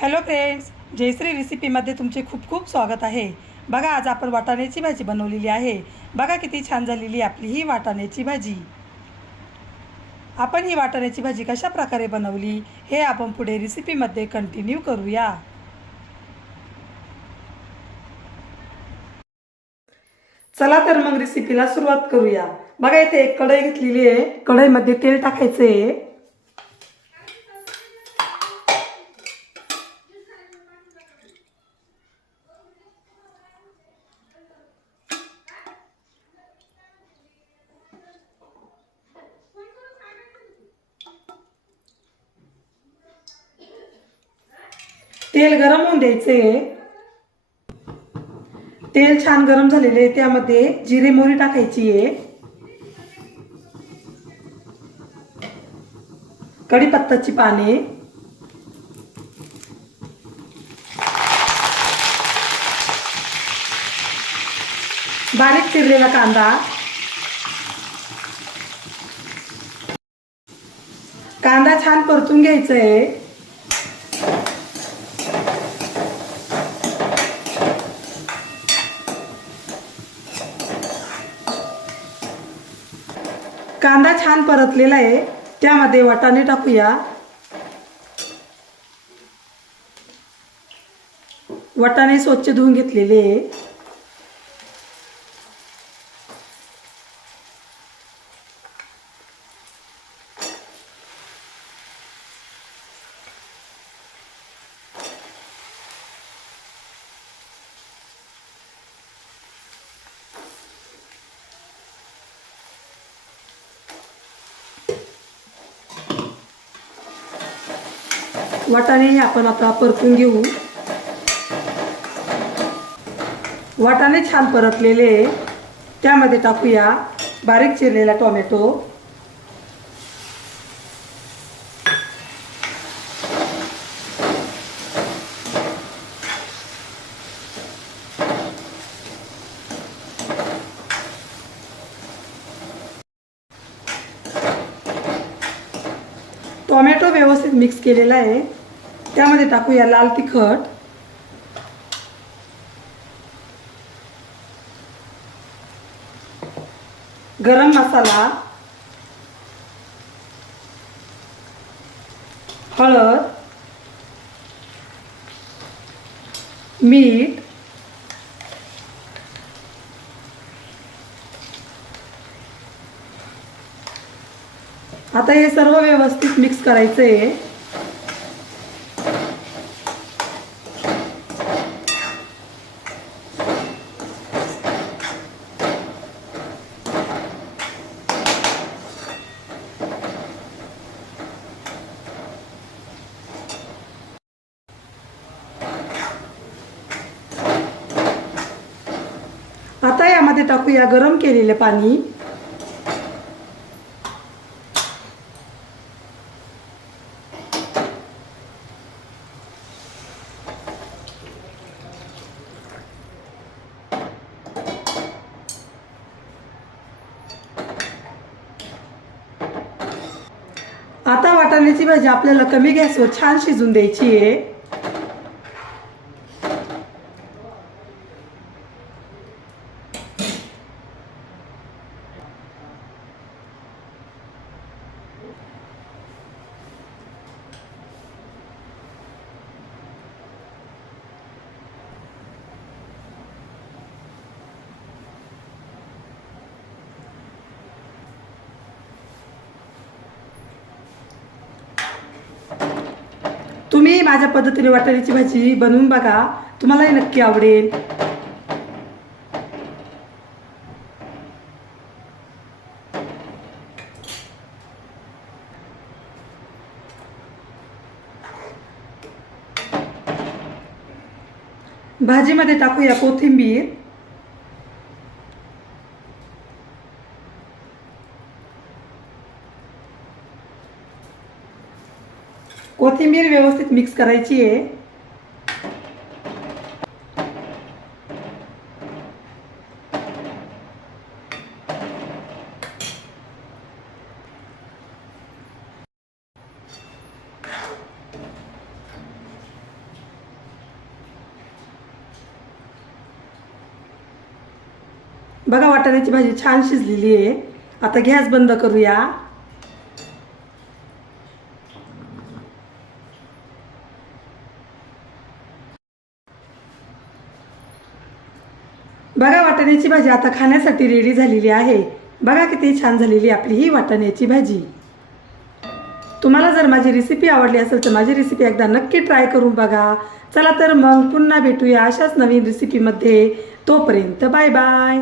Hello friends, Jayashree रेसिपीमध्ये तुमचे खूप खूप स्वागत आहे। बघा, आज आपण वाटाण्याची भाजी बनवलेली आहे। बघा किती छान झालेली आपली ही वाटाण्याची भाजी। आपण ही वाटाण्याची भाजी कशा प्रकारे बनवली हे आपण पुढे रेसिपीमध्ये कंटिन्यू करूया। चला तर मग रेसिपीला सुरुवात करूया। बघा, इथे एक कढई घेतलेली आहे। कढईमध्ये तेल टाकायचे आहे। तेल गरम होऊन द्यायचे। तेल छान गरम झालेले आहे, त्यामध्ये जिरे मोहरी टाकायची आहे। कढीपत्त्याची पाने, बारीक चिरलेला कांदा, कांदा छान परतून घ्यायचा आहे। कांदा छान परतलेला आहे, त्यामध्ये वाटाणे टाकूया। वाटाणे स्वच्छ धुवून घेतलेले आहे। वाटाणे आपण आता परतून घेऊ। वाटाणे छान परतलेले, त्यामध्ये टाकूया बारीक चिरलेला टोमॅटो, टोमॅटो व्यवस्थित मिक्स केलेला आहे, त्यामध्ये टाकूया लाल तिखट, गरम मसाला, हळद, मीठ, आता हे सर्व व्यवस्थित मिक्स करायचं आहे। आता यामध्ये टाकूया गरम केलेले पाणी, आता वाटाण्याची भाजी आपल्याला कमी गॅसवर छान शिजून द्यायची आहे। तुम्ही माझ्या पद्धतीने वाटाण्याची भाजी बनवून बघा, तुम्हालाही नक्की आवडेल। भाजीमध्ये टाकूया कोथिंबीर, कोथिंबीर व्यवस्थित मिक्स करायची आहे। बघा वाटाण्याची भाजी छान शिजलेली आहे. आता गॅस बंद करूया. बघा वाटाण्याची भाजी आता खाण्यासाठी रेडी झालेली आहे. बघा किती छान झालेली आपली ही वाटाण्याची भाजी. तुम्हाला जर माझी रेसिपी आवडली असेल तर माझी रेसिपी एकदा नक्की ट्राय करून बघा. चला तर मग पुन्हा भेटूया अशाच नवीन रेसिपीमध्ये. तोपर्यंत बाय बाय.